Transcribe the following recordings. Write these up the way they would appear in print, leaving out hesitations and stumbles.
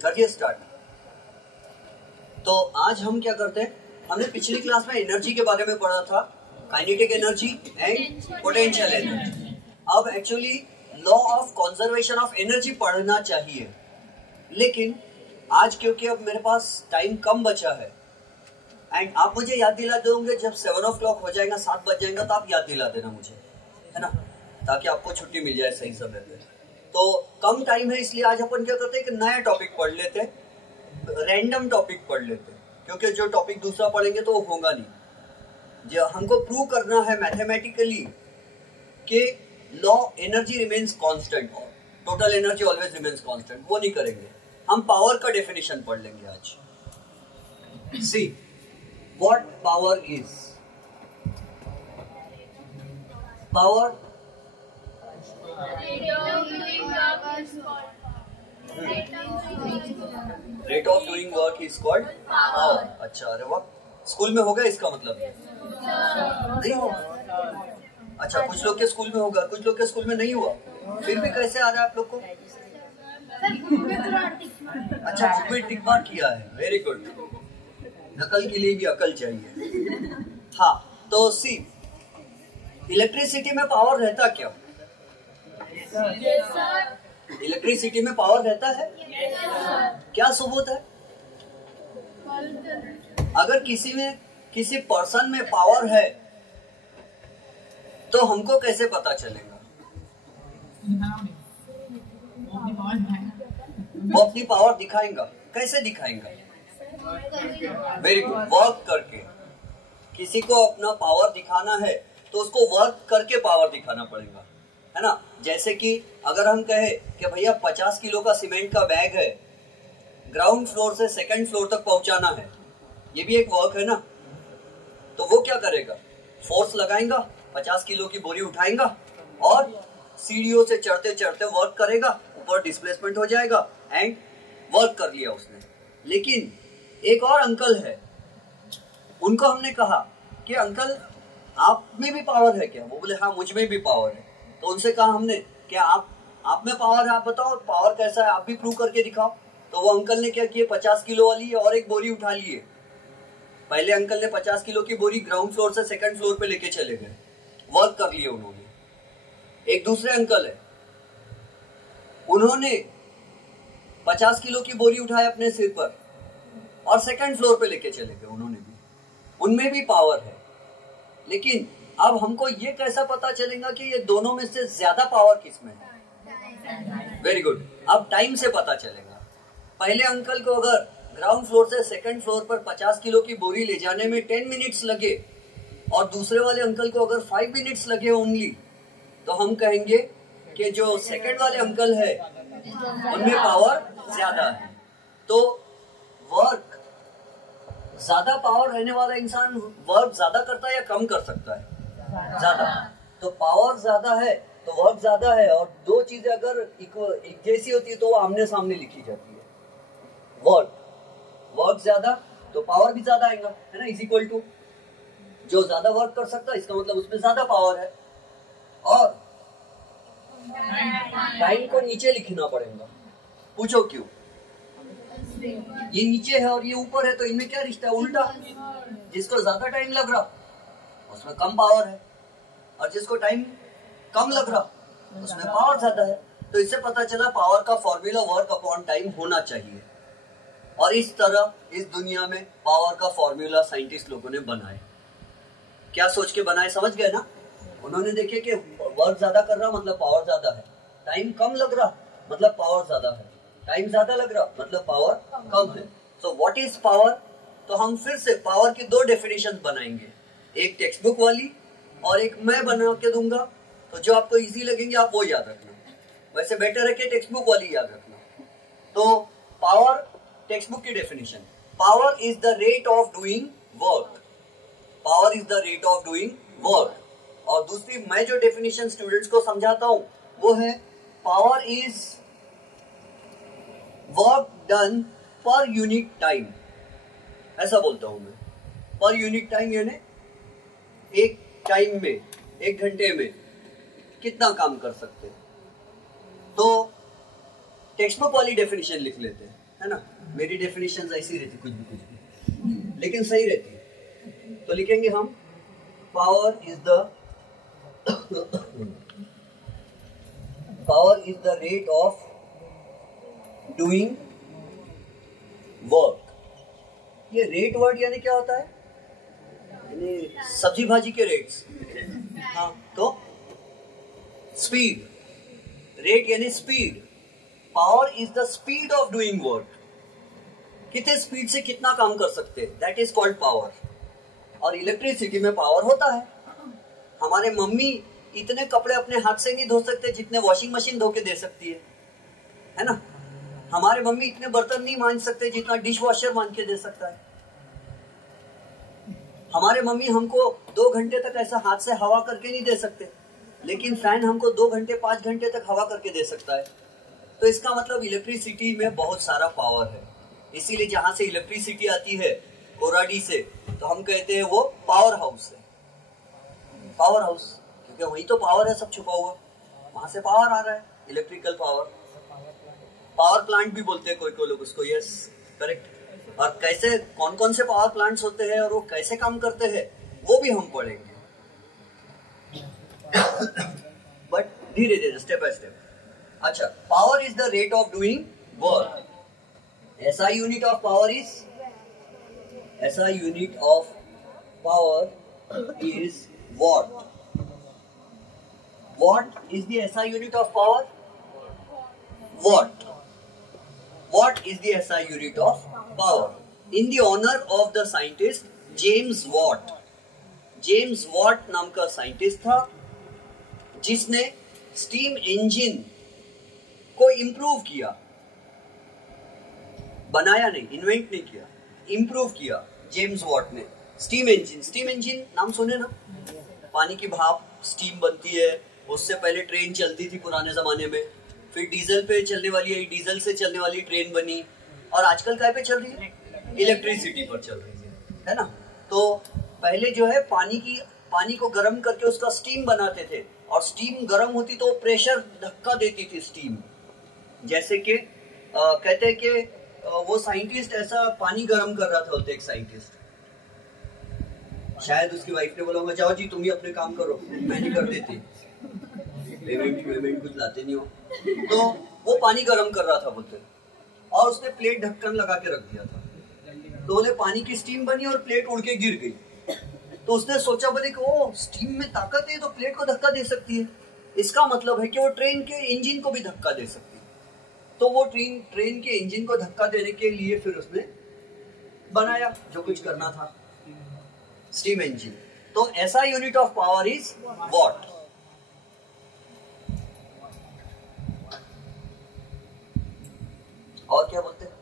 करिए स्टार्ट। तो आज हम क्या करते हैं, हमने पिछली क्लास में एनर्जी के बारे में पढ़ा था, kinetic energy and potential energy. अब actually law of conservation of energy पढ़ना चाहिए, लेकिन आज क्योंकि अब मेरे पास टाइम कम बचा है एंड आप मुझे याद दिला दोगे जब 7 o'clock हो जाएगा, 7 बज जाएगा, तो आप याद दिला देना मुझे, है ना, ताकि आपको छुट्टी मिल जाए सही समय पे। तो कम टाइम है, इसलिए आज अपन क्या करते हैं कि नया टॉपिक पढ़ लेते हैं, रैंडम टॉपिक पढ़ लेते हैं, क्योंकि जो टॉपिक दूसरा पढ़ेंगे तो वो होगा नहीं। जो हमको प्रूव करना है मैथमेटिकली कि लॉ एनर्जी रिमेन्स कांस्टेंट और total energy always remains constant, वो नहीं करेंगे। हम पावर का डेफिनेशन पढ़ लेंगे आज। See what power is. Power rate of doing work is called power. अच्छा, अरे वाह, स्कूल में होगा इसका मतलब नहीं होगा। अच्छा, कुछ लोग के स्कूल में होगा, कुछ लोग के स्कूल में नहीं हुआ, फिर भी कैसे आ रहा है आप लोग को? अच्छा, बुक में टिक मार्क किया है, वेरी गुड। नकल के लिए भी अकल चाहिए। हाँ, तो सी इलेक्ट्रिसिटी में पावर रहता क्या? इलेक्ट्रिसिटी में पावर रहता है? क्या सबूत है? अगर किसी पर्सन में पावर है तो हमको कैसे पता चलेगा? वो अपनी पावर दिखाएगा। कैसे दिखाएगा? वेरी गुड, वर्क करके। किसी को अपना पावर दिखाना है तो उसको वर्क करके पावर दिखाना पड़ेगा, है ना। जैसे कि अगर हम कहे कि भैया 50 किलो का सीमेंट का बैग है, ग्राउंड फ्लोर से सेकंड फ्लोर तक पहुंचाना है, ये भी एक वर्क है ना। तो वो क्या करेगा? फोर्स लगाएगा, 50 किलो की बोरी उठाएगा और सीढ़ियों से चढ़ते चढ़ते वर्क करेगा, ऊपर डिस्प्लेसमेंट हो जाएगा एंड वर्क कर लिया उसने। लेकिन एक और अंकल है, उनको हमने कहा कि अंकल आप में भी पावर है क्या? वो बोले हाँ, मुझ में भी पावर है। तो उनसे कहा हमने क्या आप में पावर है, आप बताओ पावर कैसा है, आप भी प्रूव करके दिखाओ। तो वो अंकल ने क्या किया, 50 किलो वाली और एक बोरी उठा लिए। पहले अंकल ने 50 किलो की बोरी ग्राउंड फ्लोर से सेकंड फ्लोर पे लेके चले गए, वर्क कर लिए उन्होंने। एक दूसरे अंकल है, उन्होंने 50 किलो की बोरी उठाया अपने सिर पर और सेकंड फ्लोर पे लेके चले गए उन्होंने भी। उनमें भी पावर है। लेकिन अब हमको ये कैसा पता चलेगा कि ये दोनों में से ज्यादा पावर किसमें है? वेरी गुड, अब टाइम से पता चलेगा। पहले अंकल को अगर ग्राउंड फ्लोर से सेकंड फ्लोर पर 50 किलो की बोरी ले जाने में 10 मिनट्स लगे और दूसरे वाले अंकल को अगर 5 मिनट्स लगे ओनली, तो हम कहेंगे कि जो सेकंड वाले अंकल है उनमें पावर ज्यादा है। तो वर्क ज्यादा पावर रहने वाला इंसान वर्क ज्यादा करता है या कम कर सकता है? ज्यादा। तो पावर ज्यादा है तो वर्क ज्यादा है, और दो चीजें अगर एक जैसी होती है तो वो आमने सामने लिखी जाती है। वर्क ज्यादा तो पावर भी ज्यादा आएगा, है ना। इज इक्वल टू जो ज्यादा वर्क कर सकता है, इसका मतलब उसमें ज्यादा पावर है। और टाइम को नीचे लिखना पड़ेगा। पूछो क्यों? ये नीचे है और ये ऊपर है, तो इनमें क्या रिश्ता है? उल्टा। जिसको ज्यादा टाइम लग रहा उसमें कम पावर है, और जिसको टाइम कम लग रहा उसमें पावर ज्यादा है। तो इससे पता चला पावर का फॉर्मूला वर्क अपॉन टाइम होना चाहिए। और इस तरह इस दुनिया में पावर का फॉर्मूला साइंटिस्ट लोगों ने बनाए। क्या सोच के बनाए, समझ गए ना? उन्होंने देखे कि वर्क ज्यादा कर रहा मतलब पावर ज्यादा है, टाइम कम लग रहा मतलब पावर ज्यादा है, टाइम ज्यादा लग रहा मतलब पावर कम है। So what is power? तो हम फिर से पावर की दो डेफिनेशन बनाएंगे, एक टेक्स्ट बुक वाली और एक मैं बना के दूंगा। तो जो आपको इजी लगेंगे आप वो याद रखना, वैसे बेटर है कि टेक्स्ट बुक वाली याद रखना। तो पावर, टेक्स्ट बुक की definition, power is the rate of doing work. Power is the rate of doing work. और दूसरी मैं जो डेफिनेशन स्टूडेंट्स को समझाता हूं वो है power is work done per unit time. ऐसा बोलता हूं मैं, पर यूनिट टाइम यानी एक टाइम में, एक घंटे में कितना काम कर सकते हैं। तो टेक्स्ट बुक वाली डेफिनेशन लिख लेते हैं, है ना। मेरी डेफिनेशन ऐसी रहती, कुछ भी लेकिन सही रहती है। तो लिखेंगे हम power is the rate of doing work. ये रेट वर्ड यानी क्या होता है? यानी सब्जी भाजी के रेट्स। हाँ, तो स्पीड, रेट यानी speed. Power is the speed of doing work. कितने स्पीड से कितना काम कर सकते हैं, दैट इज कॉल्ड पावर। और इलेक्ट्रिसिटी में पावर होता है। हमारे मम्मी इतने कपड़े अपने हाथ से नहीं धो सकते जितने वॉशिंग मशीन धो के दे सकती है ना। हमारे मम्मी इतने बर्तन नहीं मांज सकते जितना डिश वॉशर मांज के दे सकता है। हमारे मम्मी हमको 2 घंटे तक ऐसा हाथ से हवा करके नहीं दे सकते, लेकिन फैन हमको 2 घंटे 5 घंटे तक हवा करके दे सकता है। तो इसका मतलब इलेक्ट्रिसिटी में बहुत सारा पावर है। इसीलिए जहां से इलेक्ट्रिसिटी आती है कोराडी से, तो हम कहते हैं वो पावर हाउस है। पावर हाउस, क्योंकि वही तो पावर है सब छुपा हुआ, वहां से पावर आ रहा है, इलेक्ट्रिकल पावर। पावर प्लांट भी बोलते हैं कोई कोई लोग उसको, यस करेक्ट। और कैसे कौन कौन से पावर प्लांट्स होते हैं और वो कैसे काम करते हैं वो भी हम पढ़ेंगे, बट धीरे धीरे, स्टेप बाय स्टेप। अच्छा, power is the rate of doing work. SI unit of power is, SI unit of power is watt. What is the SI unit of power? Watt. What is the SI unit of power? In the honor of the scientist James Watt. James Watt नाम का scientist था जिसने steam engine को improve किया, बनाया नहीं, invent नहीं किया, इम्प्रूव किया जेम्स वॉट ने। स्टीम इंजन नाम सुने ना, पानी की भाप, स्टीम बनती है, उससे पहले ट्रेन चलती थी पुराने जमाने में, फिर डीजल पे चलने वाली है, डीजल से चलने वाली ट्रेन बनी, और आजकल काय पे चल रही है? इलेक्ट्रिसिटी पर चल रही है ना। तो पहले जो है पानी को गर्म करके उसका स्टीम बनाते थे, और स्टीम गर्म होती तो प्रेशर धक्का देती थी स्टीम। जैसे कि कहते हैं कि वो साइंटिस्ट ऐसा पानी गर्म कर रहा था, बोलते एक साइंटिस्ट, शायद उसकी वाइफ ने बोला, जाओ जी तुम ही अपने काम करो, मैं नहीं कर देती, पेमेंट कुछ लाते नहीं हो। तो वो पानी गर्म कर रहा था बोलते, और उसने प्लेट ढक्कन लगा के रख दिया था, तो बोले पानी की स्टीम बनी और प्लेट उड़ के गिर गई। तो उसने सोचा, बोले कि ओ स्टीम में ताकत है तो प्लेट को धक्का दे सकती है, इसका मतलब है कि वो ट्रेन के इंजन को भी धक्का दे सकती है। तो वो ट्रेन के इंजन को धक्का देने के लिए फिर उसने बनाया जो कुछ करना था, स्टीम इंजन। तो ऐसा unit of power is what. और क्या बोलते हैं?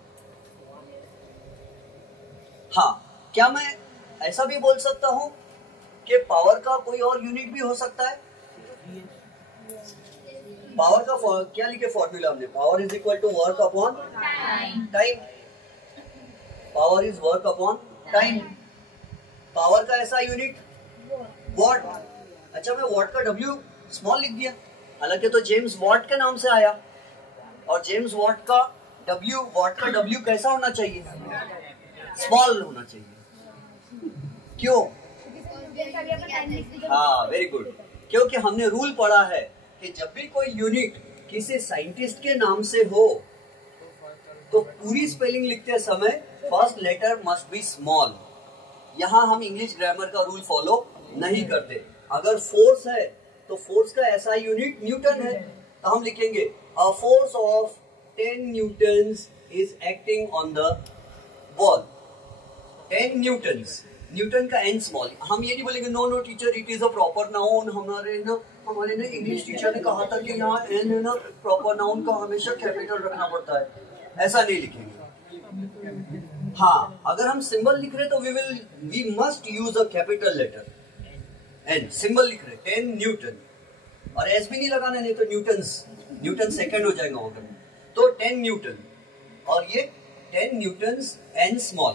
हाँ, क्या मैं ऐसा भी बोल सकता हूं कि पावर का कोई और यूनिट भी हो सकता है? पावर का क्या लिखे फॉर्मूला हमने? Power is equal to work upon time. Power is work upon time. Power का ऐसा यूनिट वॉट। अच्छा, मैं वॉट का W स्मॉल लिख दिया, हालांकि तो जेम्स वॉट के नाम से आया, और जेम्स वॉट का W कैसा होना चाहिए? स्मॉल होना चाहिए। क्यों? हाँ, वेरी गुड। क्योंकि हमने रूल पढ़ा है कि जब भी कोई यूनिट किसी साइंटिस्ट के नाम से हो तो पूरी स्पेलिंग लिखते समय first letter must be small. यहाँ हम इंग्लिश ग्रामर का रूल फॉलो नहीं करते। अगर फोर्स है तो फोर्स का ऐसा यूनिट न्यूटन है, तो हम लिखेंगे a force of 10 newtons is acting on the ball. 10 newtons, newton का n स्मॉल। हम ये नहीं बोलेंगे no teacher it is a proper noun. हमारे ना इंग्लिश टीचर ने कहा था कि यहाँ n है ना, प्रॉपर नाउन का हमेशा कैपिटल रखना पड़ता है, ऐसा नहीं लिखेंगे। हाँ, अगर हम सिंबल लिख रहे तो we must use a capital letter n। Symbol लिख रहे 10 न्यूटन, और s भी नहीं लगाना, नहीं तो न्यूटन सेकंड हो जाएगा वहां। तो 10 न्यूटन, और ये 10 न्यूटन्स n स्मॉल।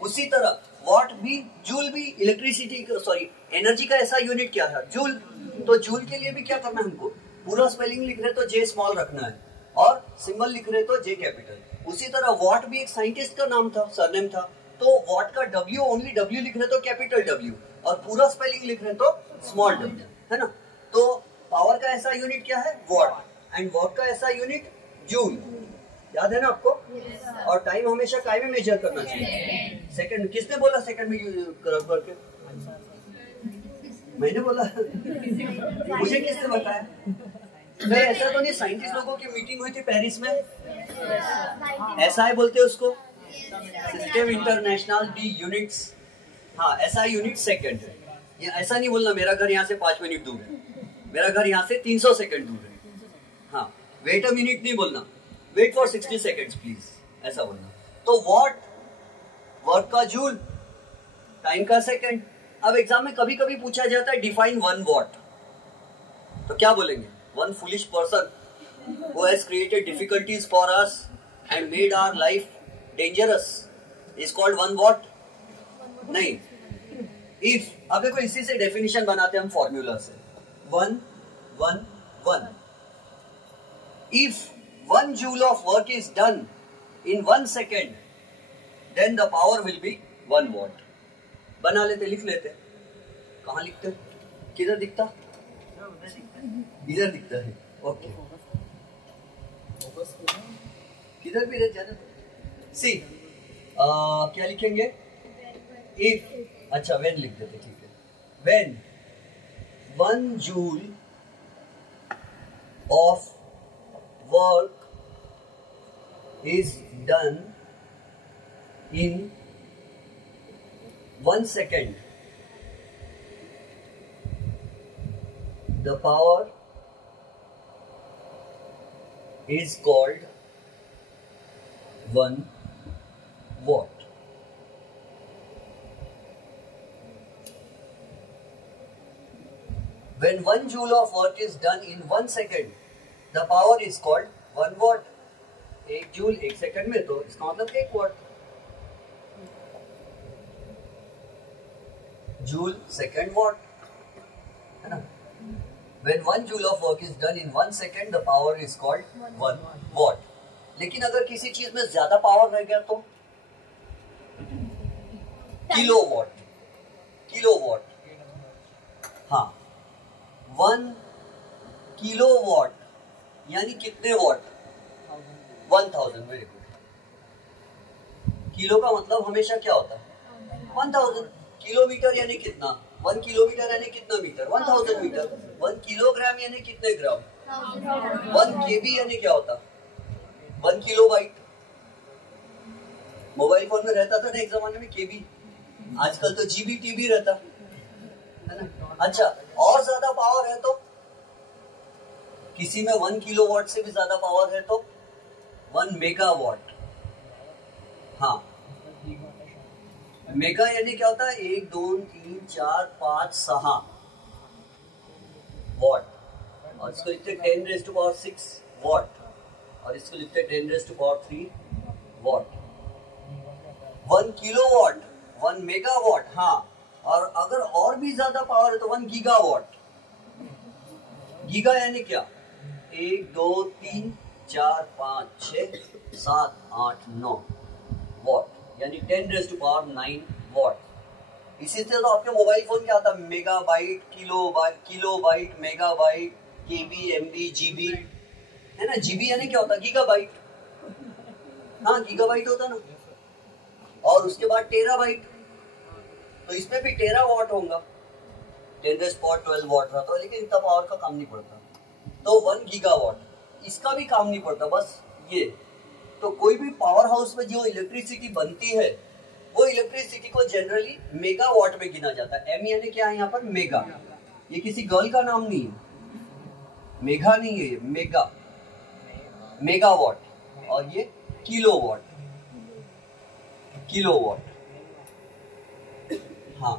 उसी तरह वॉट भी, जूल भी, इलेक्ट्रिसिटी सॉरी एनर्जी का ऐसा यूनिट क्या है? जूल। तो जूल के लिए भी क्या करना है हमको, पूरा स्पेलिंग लिख रहे तो जे स्मॉल रखना है और सिंबल लिख रहे तो जे कैपिटल। उसी तरह वॉट भी एक साइंटिस्ट का नाम था, सरनेम था, तो वॉट का डब्ल्यू ओनली डब्ल्यू लिख रहे तो कैपिटल डब्ल्यू और पूरा स्पेलिंग लिख रहे तो स्मॉल डब्ल्यू, है ना। तो पावर का ऐसा यूनिट क्या है, वॉट, एंड वॉट का ऐसा यूनिट जूल, याद है ना आपको। और टाइम हमेशा काय में मेजर करना चाहिए, सेकंड। किसने बोला सेकंड में करके, मैंने बोला मुझे किसने बताया, नहीं ऐसा तो नहीं, साइंटिस्ट लोगों की मीटिंग हुई थी पेरिस में, ऐसा है बोलते हैं उसको, सिस्टम इंटरनेशनल डी यूनिट्स, हाँ ऐसा यूनिट सेकंड है। ये ऐसा नहीं बोलना मेरा घर यहाँ से 5 मिनट दूर है, मेरा घर यहाँ से 300 सेकंड दूर है, हाँ वेट अ मिनट नहीं बोलना, वेट फॉर 60 सेकंड्स प्लीज, ऐसा बोलना। तो वॉट वर्क का जूल, टाइम का सेकंड। अब एग्जाम में कभी कभी पूछा जाता है डिफाइन वन वॉट, तो क्या बोलेंगे, one foolish person who has created difficulties for us and made our life dangerous is called one watt, नहीं। इफ, अब देखो इसी से डेफिनेशन बनाते हैं हम फॉर्मूला से, one one one, if 1 joule of work is done in 1 second, then the power will be 1 watt. बना लेते, लिख लेते, कहाँ लिखते, किधर दिखता, इधर दिखता है, ओके, किधर भी रह जाना। सी क्या लिखेंगे, if, अच्छा when लिख देते, ठीक है, when 1 joule of work is done in 1 second, the power is called 1 watt. When 1 joule of work is done in 1 second, the power is called 1 watt. 1 joule 1 second में, तो इसका मतलब 1 वाट, जूल सेकंड वाट, है ना। When 1 joule of work is done in 1 second, the power is called 1 watt. लेकिन अगर किसी चीज में ज्यादा पावर रह गया तो किलोवाट, किलोवाट, हाँ 1 किलोवाट यानी कितने वाट, 1000, वेरी गुड। किलो का मतलब हमेशा क्या होता है 1000, किलोमीटर यानी कितना, 1 किलोमीटर यानी कितना मीटर, 1000 मीटर, 1 किलोग्राम यानी कितने ग्राम, 1 केबी यानी क्या होता, 1 किलोबाइट। मोबाइल फोन में रहता था ना एक जमाने में केबी, आजकल तो जीबी टीबी रहता है ना। अच्छा, और ज्यादा पावर है तो किसी में 1 किलोवाट से भी ज्यादा पावर है तो 1 मेगावाट। हाँ, मेगा यानी क्या होता है, 1 2 3 4 5 6 वॉट, और इसको लिखते 10⁻⁶ वॉट, और इसको लिखते 10⁻³ वॉट। 1 किलोवाट, 1 मेगावाट, हाँ, और अगर और भी ज्यादा पावर है तो 1 गीगावाट। गीगा यानी क्या, 1 2 3 4 5 6 7 8 9 वॉट, यानी 10⁻⁹ वॉट। इसी से तो आपके मोबाइल फोन क्या आता है, मेगाबाइट, किलोबाइट, मेगाबाइट, केबी, एमबी, जीबी, है ना। जीबी यानी क्या होता है, गीगाबाइट, हाँ गीगाबाइट होता ना। और उसके बाद टेराबाइट, तो इसमें भी टेरा वॉट होगा, 10⁻12 वॉट रहता है, लेकिन इतना पावर का काम नहीं पड़ता। तो 1 गीगावाट, इसका भी काम नहीं पड़ता, बस ये। तो कोई भी पावर हाउस में जो इलेक्ट्रिसिटी बनती है वो इलेक्ट्रिसिटी को जनरली मेगावाट में गिना जाता है। एम यानी क्या है यहाँ पर, मेगा। ये किसी गर्ल का नाम नहीं है, मेगा नहीं है, ये मेगा, मेगावाट, और ये किलोवाट, किलोवाट, हाँ,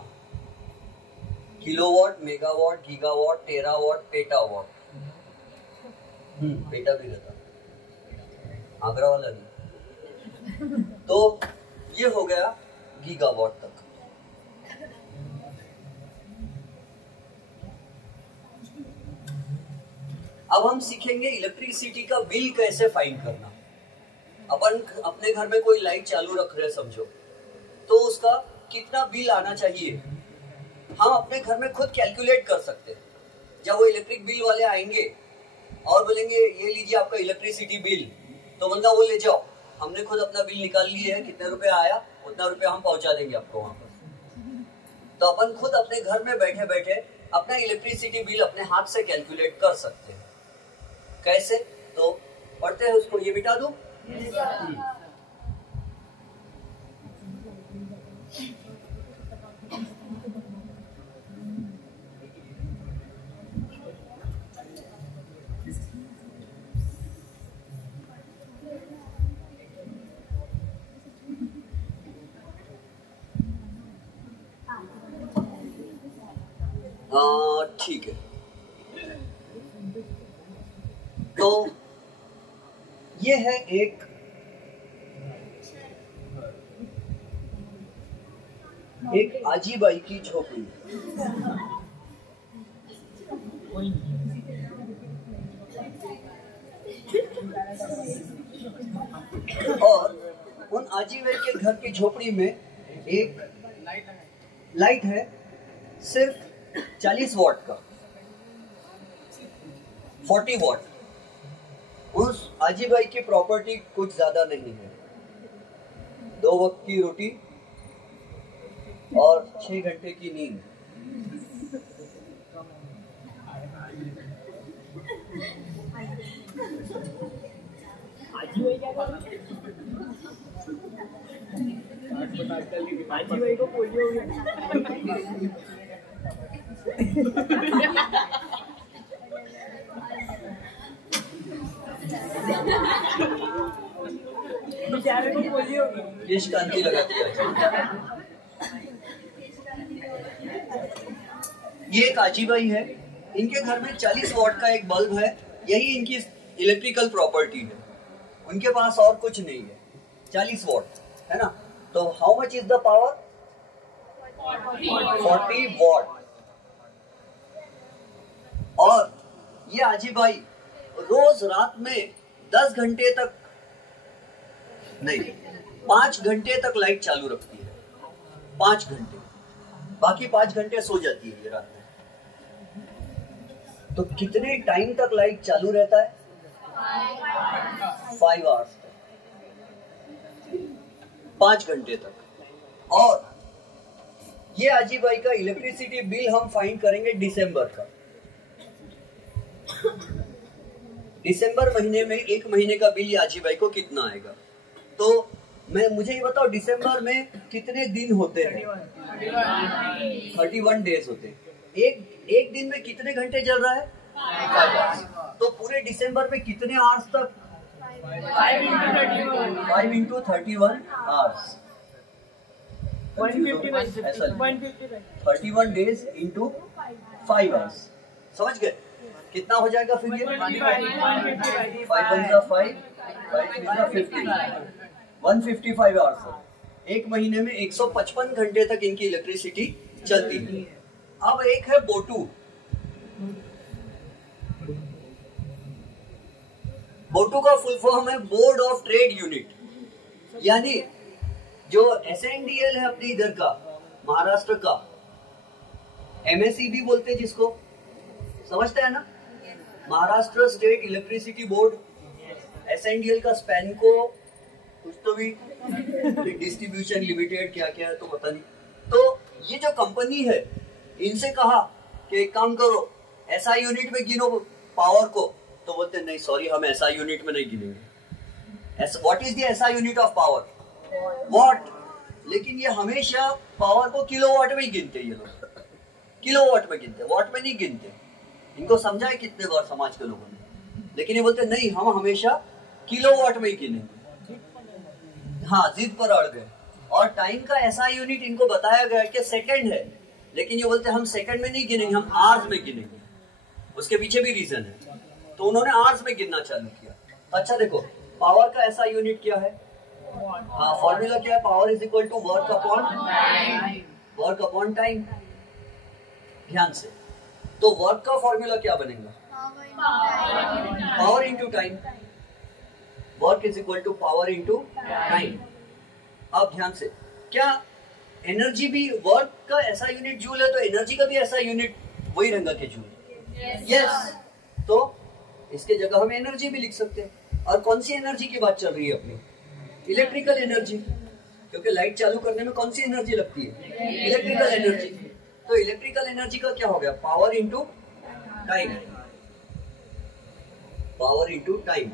kilowatt, megawatt, gigawatt, terawatt, petawatt, peta भी रहता, आगरा वाला नहीं। तो ये हो गया गीगावाट तक। अब हम सीखेंगे इलेक्ट्रिसिटी का बिल कैसे फाइंड करना। अपन अपने घर में कोई लाइट चालू रख रहे समझो, तो उसका कितना बिल आना चाहिए हम अपने घर में खुद कैलकुलेट कर सकते हैं। जब वो इलेक्ट्रिक बिल वाले आएंगे और बोलेंगे ये लीजिए आपका इलेक्ट्रिसिटी बिल, तो बोलना वो ले जाओ, हमने खुद अपना बिल निकाल लिया है, कितने रुपए आया उतना रुपया हम पहुंचा देंगे आपको वहां पर। तो अपन खुद अपने घर में बैठे बैठे अपना इलेक्ट्रिसिटी बिल अपने हाथ से कैलकुलेट कर सकते हैं। कैसे? तो पढ़ते हैं उसको, ये मिटा दूं? ठीक है, तो ये है एक आजीबाई की झोपड़ी। और उन आजीबाई के घर की झोपड़ी में एक लाइट है, सिर्फ 40 वॉट का, 40 वॉट। उस आजीबाई की प्रॉपर्टी कुछ ज्यादा नहीं है, 2 वक्त की रोटी और 6 घंटे की नींद। आजीबाई को पोलियो हो गया। बेचारे को पोलियो हो गया। ये शांति लगाती है। ये एक आजीबाई है, इनके घर में 40 वॉट का एक बल्ब है, यही इनकी इलेक्ट्रिकल प्रॉपर्टी है। उनके पास और कुछ नहीं है, 40 वॉट है ना। तो how much is the power? 40 what. और ये आजीबाई रोज रात में 10 घंटे तक नहीं, 5 घंटे तक लाइट चालू रखती है, 5 घंटे, बाकी 5 घंटे सो जाती है ये रात में। तो कितने टाइम तक लाइट चालू रहता है? 5 आवर्स तक, 5 घंटे तक। और ये आजीबाई का इलेक्ट्रिसिटी बिल हम फाइंड करेंगे दिसंबर का। दिसंबर महीने में 1 महीने का बिल आजीबाई को कितना आएगा? तो मुझे ये बताओ, दिसंबर में कितने दिन होते हैं? 31 डेज होते हैं। एक दिन में कितने घंटे चल रहा है? 5 तो पूरे दिसंबर में कितने आवर्स तक? 5 into 31 hours, 31 days into 5 hours. समझ गए? कितना हो जाएगा फिर ये? 5 1 जा 5, 5 3 जा 15, 155 आवर्स। एक महीने में 155 घंटे तक इनकी इलेक्ट्रिसिटी चलती है। अब एक है बोटू। बोटू का फुल फॉर्म है बोर्ड ऑफ ट्रेड यूनिट, यानी जो SNDL है अपने इधर का, महाराष्ट्र का, MSEB बोलते हैं जिसको, समझता है ना? Maharashtra state electricity board. SNDL का स्पैनको कुछ तो भी, डिस्ट्रीब्यूशन लिमिटेड क्या क्या है तो पता नहीं। तो ये जो कंपनी है, इनसे कहा कि एक काम करो, SI यूनिट में गिनो पावर को, तो बोलते नहीं सॉरी, हम SI यूनिट में नहीं गिनेंगे। What is the SI unit of power? Watt. लेकिन ये हमेशा पावर को किलोवाट में ही गिनते, ये लोग किलोवाट में गिनते, वॉट में नहीं गिनते। इनको समझाए कितने बार समाज के लोगों ने, लेकिन ये बोलते नहीं, हम हमेशा किलोवाट में ही गिनेंगे। हाँ, जिद पर अड़ गए। और टाइम का SI यूनिट इनको बताया गया कि सेकंड है, लेकिन ये बोलते हम सेकंड में नहीं गिनेंगे, हम आवर्स में गिनेंगे। उसके पीछे भी रीजन है, तो उन्होंने आवर्स में गिनना चालू किया। अच्छा देखो, पावर का SI यूनिट क्या है? हाँ, फॉर्मूला क्या है? Power is equal to work upon time. ध्यान से, तो वर्क का फॉर्मूला क्या बनेगा? Power into time. Work is equal to power into time. अब ध्यान से, क्या एनर्जी भी वर्क का ऐसा यूनिट जूल है, तो एनर्जी का भी ऐसा यूनिट वही रहेगा के जूल? यस। तो इसके जगह हम एनर्जी भी लिख सकते हैं। और कौन सी एनर्जी की बात चल रही है अपनी? इलेक्ट्रिकल एनर्जी, क्योंकि लाइट चालू करने में कौन सी एनर्जी लगती है? Electrical energy. तो इलेक्ट्रिकल एनर्जी का क्या हो गया? Power into time. Power into time.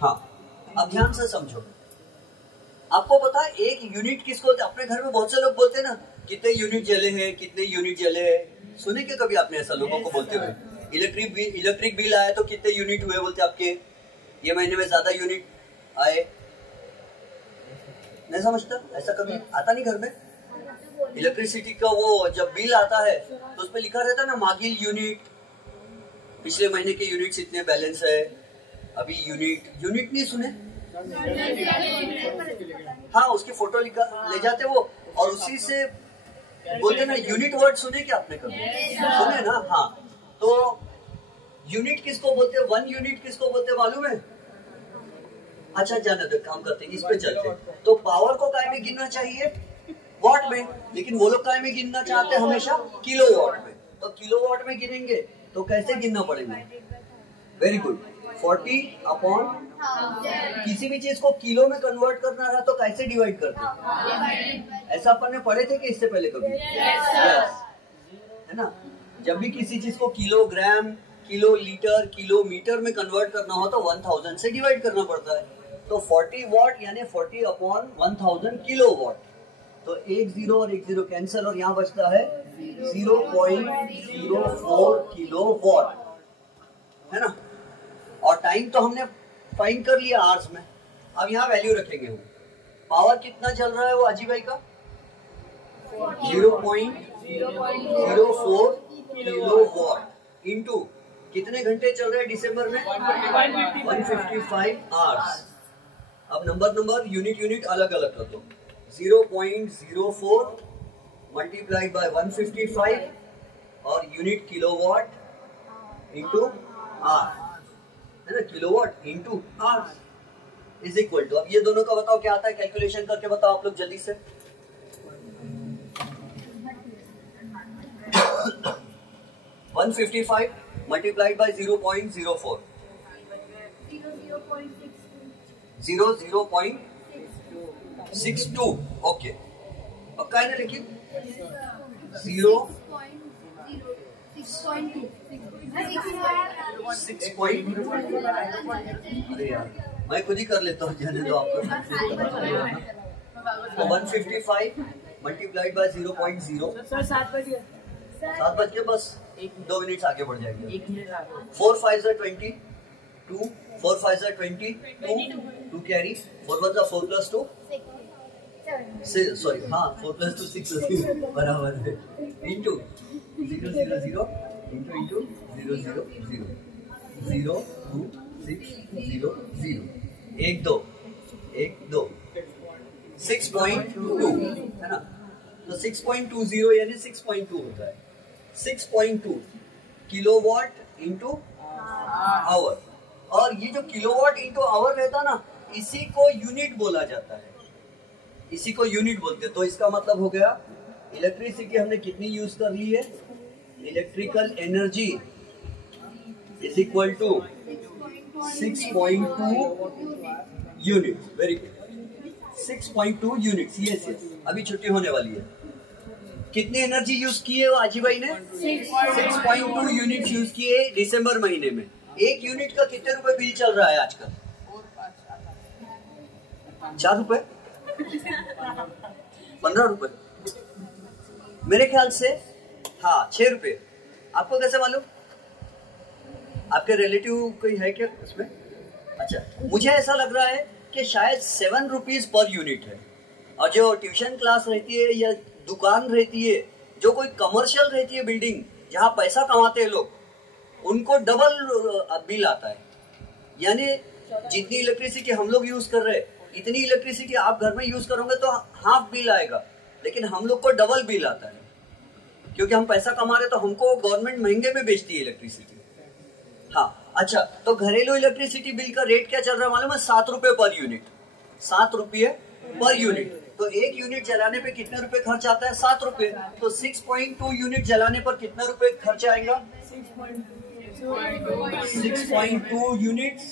हाँ, अब ध्यान से समझो। आपको पता है एक यूनिट किसको बोलते हैं? अपने घर में बहुत से लोग बोलते हैं ना, कितने यूनिट जले हैं, कितने यूनिट जले हैं। सुने क्या कभी आपने ऐसा लोगों को बोलते हुए? इलेक्ट्रिक बिल आया तो कितने यूनिट हुए बोलते आपके? ये महीने में ज्यादा यूनिट आए। नहीं समझता? ऐसा कभी आता नहीं घर में? इलेक्ट्रिसिटी का वो जब बिल आता है तो उसपे लिखा रहता है ना, मागिल यूनिट, पिछले महीने के यूनिट्स इतने बैलेंस है, अभी यूनिट नहीं सुने? हाँ, उसकी फोटो ले जाते वो, और उसी से बोलते ना यूनिट वर्ड। सुने क्या आपने कभी? सुने ना? हाँ। तो यूनिट किसको बोलते हैं? वन यूनिट किसको बोलते हैं मालूम है? अच्छा, जाने दो, काम करते हैं, इस पे चलते हैं। तो पावर को काय में गिनना चाहिए? वॉट में। लेकिन वो लोग काय में गिनना चाहते हैं? हमेशा किलोवाट में। तो किलोवाट में गिनेंगे तो कैसे गिनना पड़ेगा? Very good. 40 अपॉन, किसी भी चीज को किलो में कन्वर्ट करना रहा तो कैसे डिवाइड करते हैं? ऐसा अपन ने पढ़े थे कि इससे पहले कभी? यस, है ना। जब भी किसी चीज को किलोग्राम, किलो लीटर, किलोमीटर में कन्वर्ट करना हो तो 1000 से डिवाइड करना पड़ता है। तो 40 वॉट यानी 40 अपॉन 1000 किलो वॉट। तो एक जीरो और एक जीरो कैंसिल, और यहाँ बचता है 0.04 किलो वॉट, है ना। और टाइम तो हमने फाइंड कर लिया आवर्स में। अब यहाँ वैल्यू रखेंगे हम। पावर कितना चल रहा है वो अजी भाई का? 0.04 किलो वॉट इंटू कितने घंटे चल रहे हैं दिसंबर में? 155 आवर्स। अब नंबर यूनिट अलग अलग कर दो। 0.04 मल्टीप्लाई बाय 155 और यूनिट किलोवाट इंटू आर, है ना। Kilowatt into r is equal to, अब ये दोनों का बताओ क्या आता है? कैलकुलेशन करके बताओ आप लोग जल्दी से। 155 मल्टीप्लाइड बाय 0.04, 0.62। ओके, पक्का है ना? लेकिन 6.2। अरे यार, मैं खुद ही कर लेता हूँ, जाने दो आपको। 155 मल्टीप्लाइड बाय 0.0। 7 बज के बस 2 मिनट आगे बढ़ जाएंगे। 4 5 20, 2 4 5 20, 2 कैरी, 4 1 4 + 2 सॉरी, हाँ 4 + 2 6 बराबर है। इंटू 0 0 0 इंटू 0 0 0 0 2 6 0 0 1 2 1 2 6.2, है ना। तो 6.20 यानी 6.2 होता है। 6.2 किलोवाट इंटू आवर। और ये जो किलोवाट इंटू आवर रहता ना, इसी को यूनिट बोला जाता है, इसी को यूनिट बोलते हैं। तो इसका मतलब हो गया इलेक्ट्रिसिटी हमने कितनी यूज कर ली है? Electrical energy is equal to 6.2 unit. Very good, 6.2 units. Yes yes, अभी छुट्टी होने वाली है। कितनी एनर्जी यूज की है वो आजी भाई ने? 6.2 यूनिट यूज किए दिसंबर महीने में। एक यूनिट का कितने रुपए बिल चल रहा है आजकल? 4 रुपए, 15 रुपए, मेरे ख्याल से। हाँ, 6 रुपए। आपको कैसे मालूम? आपके रिलेटिव कोई है क्या उसमें? अच्छा, मुझे ऐसा लग रहा है कि शायद 7 रुपीज पर यूनिट है। और जो ट्यूशन क्लास रहती है या दुकान रहती है, जो कोई कमर्शियल रहती है बिल्डिंग जहाँ पैसा कमाते हैं लोग, उनको डबल बिल आता है। यानी जितनी इलेक्ट्रिसिटी हम लोग यूज कर रहे हैं, इतनी इलेक्ट्रिसिटी आप घर में यूज करोगे तो हाफ बिल आएगा, लेकिन हम लोग को डबल बिल आता है। क्योंकि हम पैसा कमा रहे, तो हमको गवर्नमेंट महंगे में बेचती है इलेक्ट्रिसिटी। हाँ, अच्छा, तो घरेलू इलेक्ट्रिसिटी बिल का रेट क्या चल रहा है मालूम है? 7 रुपए पर यूनिट। 7 रुपये पर यूनिट। तो 1 यूनिट जलाने पे कितने रुपए खर्च आता है? 7 रुपए। तो 6.2 यूनिट जलाने पर कितने रुपए खर्च आएगा? 6.2 यूनिट्स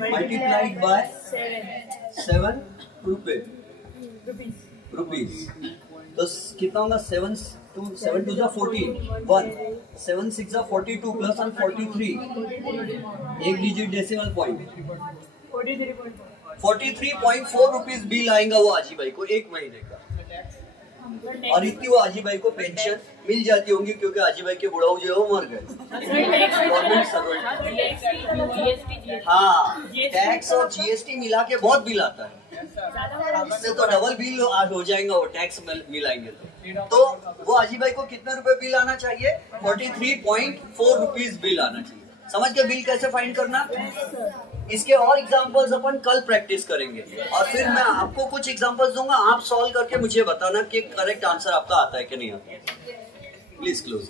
मल्टीप्लाइड बाय 7 रुपीज। तो कितना होगा? 7 2 जा 14, 1 7 6 जा 42 प्लस 43, एक digit decimal point, 43.4 rupees bill आएगा वो आजी भाई को 1 महीने का। और इतनी वो आजी भाई को पेंशन मिल जाती होंगी, क्योंकि आजी भाई के बुढ़ाऊ जो है वो मर गए। Government servant. हाँ, टैक्स और जीएसटी मिला के बहुत बिल आता है, इससे तो डबल बिल हो जाएगा वो टैक्स मिलाएंगे तो वो आजी भाई को कितने रुपए बिल आना चाहिए? 43.4 रुपीज बिल आना चाहिए। समझ गए बिल कैसे फाइंड करना? इसके और एग्जांपल्स अपन कल प्रैक्टिस करेंगे, और फिर मैं आपको कुछ एग्जांपल्स दूंगा, आप सॉल्व करके मुझे बताना कि करेक्ट आंसर आपका आता है कि नहीं आता। Please close.